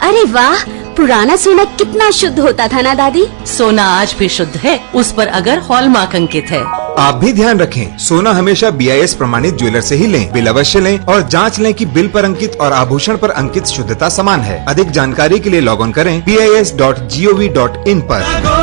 अरे वाह, पुराना सोना कितना शुद्ध होता था ना दादी। सोना आज भी शुद्ध है, उस पर अगर हॉलमार्क अंकित है। आप भी ध्यान रखें, सोना हमेशा BIS प्रमाणित ज्वेलर से ही लें। बिल अवश्य लें और जांच लें कि बिल पर अंकित और आभूषण पर अंकित शुद्धता समान है। अधिक जानकारी के लिए लॉग ऑन करें BIS.gov.in पर।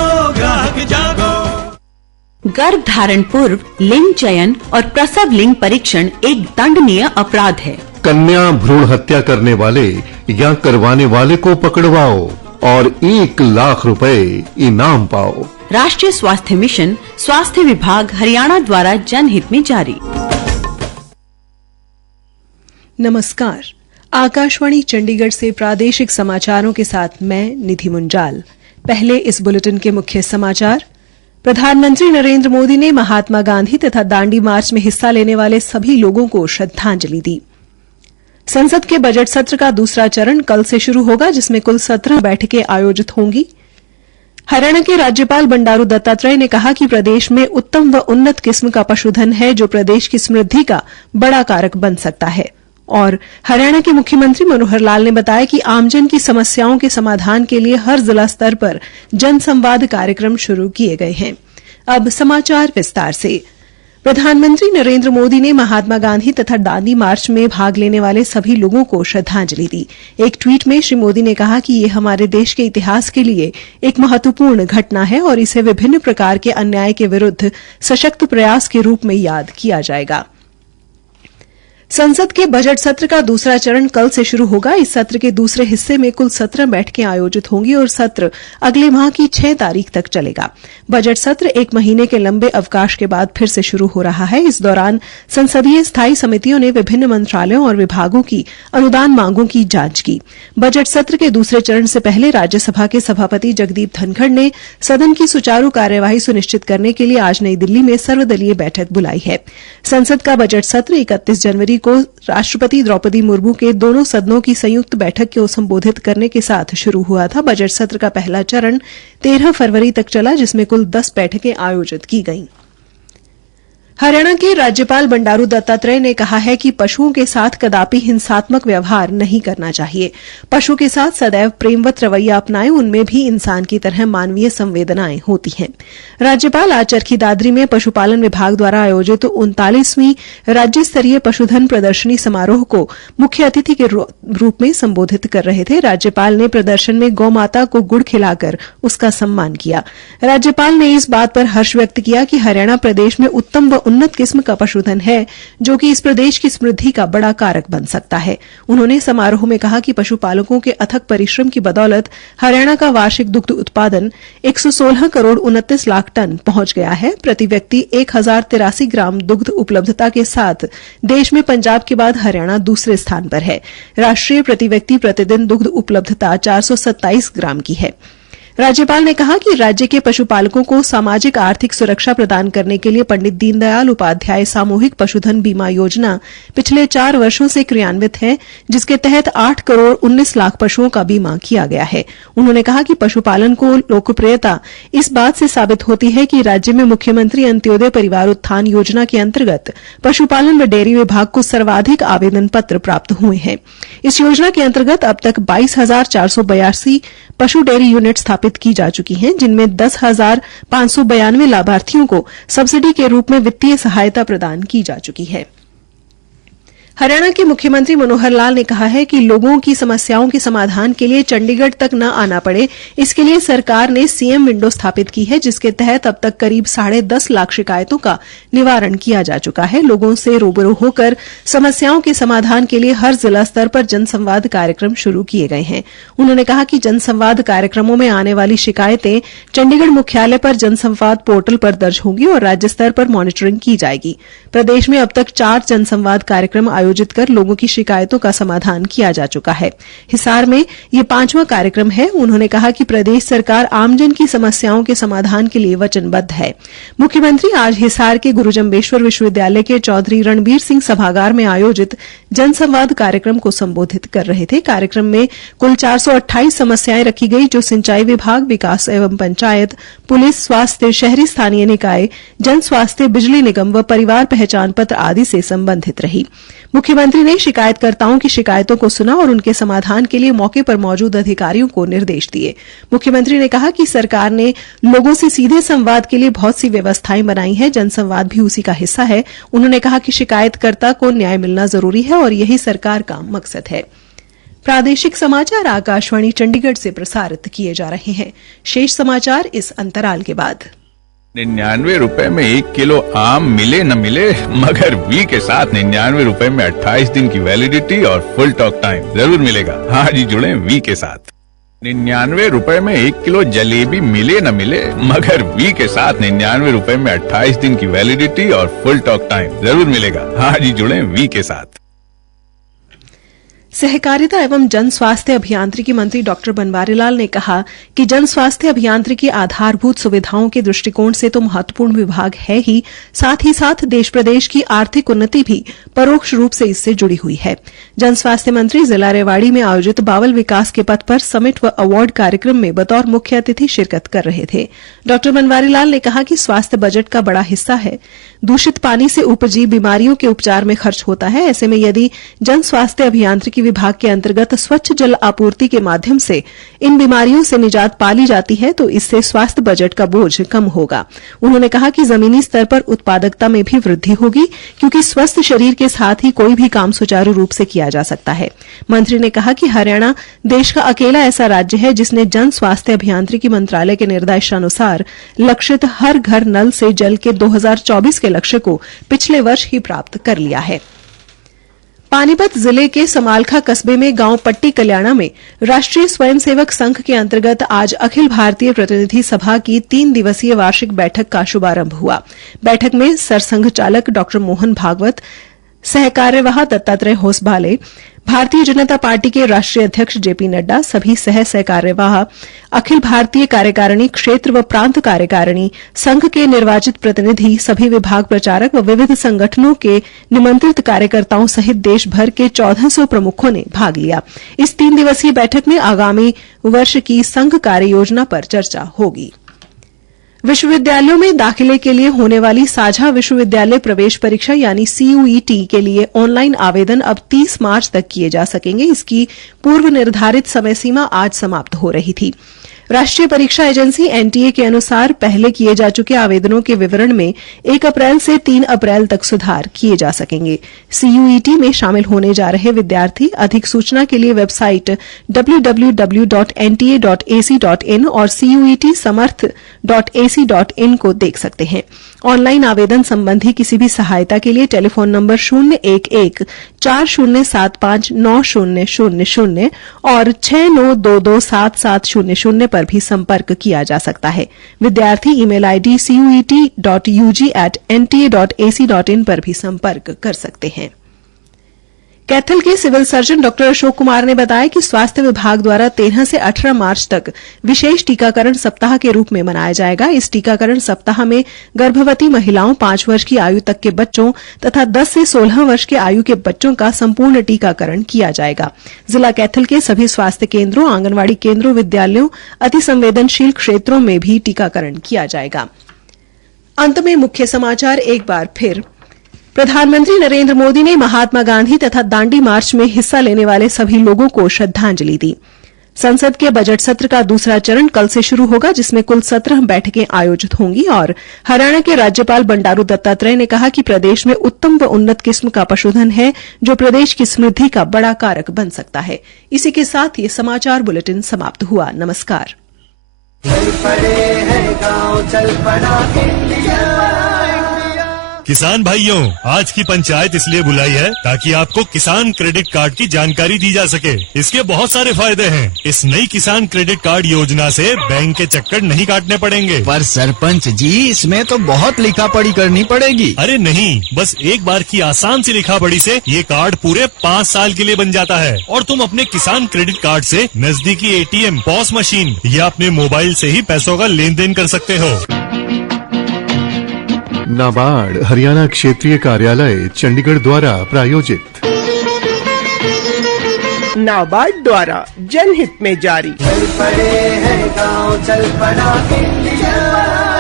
गर्भ धारण पूर्व लिंग चयन और प्रसव लिंग परीक्षण एक दंडनीय अपराध है। कन्या भ्रूण हत्या करने वाले या करवाने वाले को पकड़वाओ और 1 लाख रुपए इनाम पाओ। राष्ट्रीय स्वास्थ्य मिशन, स्वास्थ्य विभाग, हरियाणा द्वारा जनहित में जारी। नमस्कार, आकाशवाणी चंडीगढ़ से प्रादेशिक समाचारों के साथ मैं निधि मुंजाल। पहले इस बुलेटिन के मुख्य समाचार। प्रधानमंत्री नरेंद्र मोदी ने महात्मा गांधी तथा दांडी मार्च में हिस्सा लेने वाले सभी लोगों को श्रद्धांजलि दी। संसद के बजट सत्र का दूसरा चरण कल से शुरू होगा, जिसमें कुल 17 बैठकें आयोजित होंगी। हरियाणा के राज्यपाल बंडारू दत्तात्रेय ने कहा कि प्रदेश में उत्तम व उन्नत किस्म का पशुधन है, जो प्रदेश की समृद्धि का बड़ा कारक बन सकता है। और हरियाणा के मुख्यमंत्री मनोहर लाल ने बताया कि आमजन की समस्याओं के समाधान के लिए हर जिला स्तर पर जनसंवाद कार्यक्रम शुरू किए गए हैं। अब समाचार विस्तार से। प्रधानमंत्री नरेंद्र मोदी ने महात्मा गांधी तथा दांडी मार्च में भाग लेने वाले सभी लोगों को श्रद्धांजलि दी। एक ट्वीट में श्री मोदी ने कहा कि ये हमारे देश के इतिहास के लिए एक महत्वपूर्ण घटना है और इसे विभिन्न प्रकार के अन्याय के विरुद्ध सशक्त प्रयास के रूप में याद किया जाएगा। संसद के बजट सत्र का दूसरा चरण कल से शुरू होगा। इस सत्र के दूसरे हिस्से में कुल 17 बैठकें आयोजित होंगी और सत्र अगले माह की 6 तारीख तक चलेगा। बजट सत्र 1 महीने के लंबे अवकाश के बाद फिर से शुरू हो रहा है। इस दौरान संसदीय स्थायी समितियों ने विभिन्न मंत्रालयों और विभागों की अनुदान मांगों की जांच की। बजट सत्र के दूसरे चरण से पहले राज्यसभा के सभापति जगदीप धनखड़ ने सदन की सुचारू कार्यवाही सुनिश्चित करने के लिए आज नई दिल्ली में सर्वदलीय बैठक बुलाई है। संसद का बजट सत्र 31 जनवरी को राष्ट्रपति द्रौपदी मुर्मू के दोनों सदनों की संयुक्त बैठक को संबोधित करने के साथ शुरू हुआ था। बजट सत्र का पहला चरण 13 फरवरी तक चला, जिसमें कुल 10 बैठकें आयोजित की गईं। हरियाणा के राज्यपाल बंडारू दत्तात्रेय ने कहा है कि पशुओं के साथ कदापि हिंसात्मक व्यवहार नहीं करना चाहिए। पशु के साथ सदैव प्रेमवत रवैया अपनाएं, उनमें भी इंसान की तरह मानवीय संवेदनाएं होती हैं। राज्यपाल आज चरखी दादरी में पशुपालन विभाग द्वारा आयोजित 39वीं राज्य स्तरीय पशुधन प्रदर्शनी समारोह को मुख्य अतिथि के रूप में संबोधित कर रहे थे। राज्यपाल ने प्रदर्शन में गौ माता को गुड़ खिलाकर उसका सम्मान किया। राज्यपाल ने इस बात पर हर्ष व्यक्त किया कि हरियाणा प्रदेश में उत्तम व उन्नत किस्म का पशुधन है, जो कि इस प्रदेश की समृद्धि का बड़ा कारक बन सकता है। उन्होंने समारोह में कहा कि पशुपालकों के अथक परिश्रम की बदौलत हरियाणा का वार्षिक दुग्ध उत्पादन 116 करोड़ 29 लाख टन पहुंच गया है। प्रति व्यक्ति 1083 ग्राम दुग्ध उपलब्धता के साथ देश में पंजाब के बाद हरियाणा दूसरे स्थान पर है। राष्ट्रीय प्रति व्यक्ति प्रतिदिन दुग्ध उपलब्धता 427 ग्राम की है। राज्यपाल ने कहा कि राज्य के पशुपालकों को सामाजिक आर्थिक सुरक्षा प्रदान करने के लिए पंडित दीनदयाल उपाध्याय सामूहिक पशुधन बीमा योजना पिछले 4 वर्षों से क्रियान्वित है, जिसके तहत 8 करोड़ 19 लाख पशुओं का बीमा किया गया है। उन्होंने कहा कि पशुपालन को लोकप्रियता इस बात से साबित होती है कि राज्य में मुख्यमंत्री अंत्योदय परिवार उत्थान योजना के अंतर्गत पशुपालन व डेयरी विभाग को सर्वाधिक आवेदन पत्र प्राप्त हुए हैं। इस योजना के अंतर्गत अब तक 22,482 पशु डेयरी यूनिट स्थापित की जा चुकी हैं, जिनमें 10,592 लाभार्थियों को सब्सिडी के रूप में वित्तीय सहायता प्रदान की जा चुकी है। हरियाणा के मुख्यमंत्री मनोहर लाल ने कहा है कि लोगों की समस्याओं के समाधान के लिए चंडीगढ़ तक न आना पड़े, इसके लिए सरकार ने सीएम विंडो स्थापित की है, जिसके तहत अब तक करीब 10.5 लाख शिकायतों का निवारण किया जा चुका है। लोगों से रूबरू होकर समस्याओं के समाधान के लिए हर जिला स्तर पर जनसंवाद कार्यक्रम शुरू किए गए हैं। उन्होंने कहा कि जनसंवाद कार्यक्रमों में आने वाली शिकायतें चंडीगढ़ मुख्यालय पर जनसंवाद पोर्टल पर दर्ज होंगी और राज्य स्तर पर मॉनिटरिंग की जाएगी। प्रदेश में अब तक 4 जनसंवाद कार्यक्रम आयोजित आयोजित कर लोगों की शिकायतों का समाधान किया जा चुका है। हिसार में ये 5वां कार्यक्रम है। उन्होंने कहा कि प्रदेश सरकार आमजन की समस्याओं के समाधान के लिए वचनबद्ध है। मुख्यमंत्री आज हिसार के गुरु जम्बेश्वर विश्वविद्यालय के चौधरी रणबीर सिंह सभागार में आयोजित जनसंवाद कार्यक्रम को संबोधित कर रहे थे। कार्यक्रम में कुल 428 समस्याएं रखी गई, जो सिंचाई विभाग, विकास एवं पंचायत, पुलिस, स्वास्थ्य, शहरी स्थानीय निकाय, जन स्वास्थ्य, बिजली निगम व परिवार पहचान पत्र आदि से संबंधित रही। मुख्यमंत्री ने शिकायतकर्ताओं की शिकायतों को सुना और उनके समाधान के लिए मौके पर मौजूद अधिकारियों को निर्देश दिए। मुख्यमंत्री ने कहा कि सरकार ने लोगों से सीधे संवाद के लिए बहुत सी व्यवस्थाएं बनाई हैं। जनसंवाद भी उसी का हिस्सा है। उन्होंने कहा कि शिकायतकर्ता को न्याय मिलना जरूरी है और यही सरकार का मकसद है। प्रादेशिक समाचार आकाशवाणी चंडीगढ़ से प्रसारित किए जा रहे हैं। शेष समाचार इस अंतराल के बाद। 99 रुपए में 1 किलो आम मिले न मिले, मगर वी के साथ 99 रुपए में 28 दिन की वैलिडिटी और फुल टॉक टाइम जरूर मिलेगा। आज ही जुड़े वी के साथ। 99 रुपए में 1 किलो जलेबी मिले न मिले, मगर वी के साथ 99 रुपए में 28 दिन की वैलिडिटी और फुल टॉक टाइम जरूर मिलेगा। आज ही जुड़े वी के साथ। सहकारिता एवं जन स्वास्थ्य अभियांत्रिकी मंत्री डॉक्टर बनवारीलाल ने कहा कि जन स्वास्थ्य अभियांत्रिकी आधारभूत सुविधाओं के दृष्टिकोण से तो महत्वपूर्ण विभाग है ही साथ देश प्रदेश की आर्थिक उन्नति भी परोक्ष रूप से इससे जुड़ी हुई है। जन स्वास्थ्य मंत्री जिला रेवाड़ी में आयोजित बावल विकास के पथ पर समिट व अवार्ड कार्यक्रम में बतौर मुख्य अतिथि शिरकत कर रहे थे। डॉक्टर बनवारीलाल ने कहा कि स्वास्थ्य बजट का बड़ा हिस्सा है दूषित पानी से उपजी बीमारियों के उपचार में खर्च होता है। ऐसे में यदि जन स्वास्थ्य अभियांत्रिकी विभाग के अंतर्गत स्वच्छ जल आपूर्ति के माध्यम से इन बीमारियों से निजात पाली जाती है तो इससे स्वास्थ्य बजट का बोझ कम होगा। उन्होंने कहा कि जमीनी स्तर पर उत्पादकता में भी वृद्धि होगी, क्योंकि स्वस्थ शरीर के साथ ही कोई भी काम सुचारू रूप से किया जा सकता है। मंत्री ने कहा कि हरियाणा देश का अकेला ऐसा राज्य है जिसने जन स्वास्थ्य अभियांत्रिकी मंत्रालय के निर्देशानुसार लक्षित हर घर नल से जल के 2024 के लक्ष्य को पिछले वर्ष ही प्राप्त कर लिया है। पानीपत जिले के समालखा कस्बे में गांव पट्टी कल्याणा में राष्ट्रीय स्वयंसेवक संघ के अंतर्गत आज अखिल भारतीय प्रतिनिधि सभा की 3 दिवसीय वार्षिक बैठक का शुभारंभ हुआ। बैठक में सरसंघ चालक डॉक्टर मोहन भागवत, सहकार्यवाह दत्तात्रेय होसबाले, भारतीय जनता पार्टी के राष्ट्रीय अध्यक्ष जेपी नड्डा, सभी सहकार्यवाह, अखिल भारतीय कार्यकारिणी, क्षेत्र व प्रांत कार्यकारिणी, संघ के निर्वाचित प्रतिनिधि, सभी विभाग प्रचारक व विविध संगठनों के निमंत्रित कार्यकर्ताओं सहित देश भर के 1400 प्रमुखों ने भाग लिया। इस 3 दिवसीय बैठक में आगामी वर्ष की संघ कार्य योजना पर चर्चा होगी। विश्वविद्यालयों में दाखिले के लिए होने वाली साझा विश्वविद्यालय प्रवेश परीक्षा यानी CUET के लिए ऑनलाइन आवेदन अब 30 मार्च तक किए जा सकेंगे। इसकी पूर्व निर्धारित समय सीमा आज समाप्त हो रही थी। राष्ट्रीय परीक्षा एजेंसी NTA के अनुसार पहले किए जा चुके आवेदनों के विवरण में 1 अप्रैल से 3 अप्रैल तक सुधार किए जा सकेंगे। CUET में शामिल होने जा रहे विद्यार्थी अधिक सूचना के लिए वेबसाइट www.nta.ac.in और CUET-samarth.ac.in को देख सकते हैं। ऑनलाइन आवेदन संबंधी किसी भी सहायता के लिए टेलीफोन नंबर 011-4075-90000 और 69227700 पर भी संपर्क किया जा सकता है। विद्यार्थी ईमेल आईडी cuet.ug@nta.ac.in पर भी संपर्क कर सकते हैं। कैथल के civil surgeon doctor Ashok Kumar ने बताया कि स्वास्थ्य विभाग द्वारा 13 से 18 मार्च तक विशेष टीकाकरण सप्ताह के रूप में मनाया जाएगा। इस टीकाकरण सप्ताह में गर्भवती महिलाओं, 5 वर्ष की आयु तक के बच्चों तथा 10 से 16 वर्ष के आयु के बच्चों का संपूर्ण टीकाकरण किया जाएगा। जिला कैथल के सभी स्वास्थ्य केंद्रों, आंगनवाड़ी केंद्रों, विद्यालयों, अति संवेदनशील क्षेत्रों में भी टीकाकरण किया जाएगा। अंत में मुख्य समाचार एक बार फिर। प्रधानमंत्री नरेंद्र मोदी ने महात्मा गांधी तथा दांडी मार्च में हिस्सा लेने वाले सभी लोगों को श्रद्धांजलि दी। संसद के बजट सत्र का दूसरा चरण कल से शुरू होगा, जिसमें कुल 17 बैठकें आयोजित होंगी। और हरियाणा के राज्यपाल बंडारू दत्तात्रेय ने कहा कि प्रदेश में उत्तम व उन्नत किस्म का पशुधन है, जो प्रदेश की समृद्धि का बड़ा कारक बन सकता है। इसी के साथ ये समाचार बुलेटिन समाप्त हुआ। नमस्कार। किसान भाइयों, आज की पंचायत इसलिए बुलाई है ताकि आपको किसान क्रेडिट कार्ड की जानकारी दी जा सके। इसके बहुत सारे फायदे हैं। इस नई किसान क्रेडिट कार्ड योजना से बैंक के चक्कर नहीं काटने पड़ेंगे। पर सरपंच जी, इसमें तो बहुत लिखा पढ़ी करनी पड़ेगी। अरे नहीं, बस एक बार की आसान सी लिखा पढ़ी से ये कार्ड पूरे 5 साल के लिए बन जाता है और तुम अपने किसान क्रेडिट कार्ड से नजदीकी ATM, पॉस मशीन या अपने मोबाइल से ही पैसों का लेन देन कर सकते हो। नाबार्ड हरियाणा क्षेत्रीय कार्यालय चंडीगढ़ द्वारा प्रायोजित। नाबार्ड द्वारा जनहित में जारी। चल पड़े हैं गाँव, चल पड़ा इंडिया।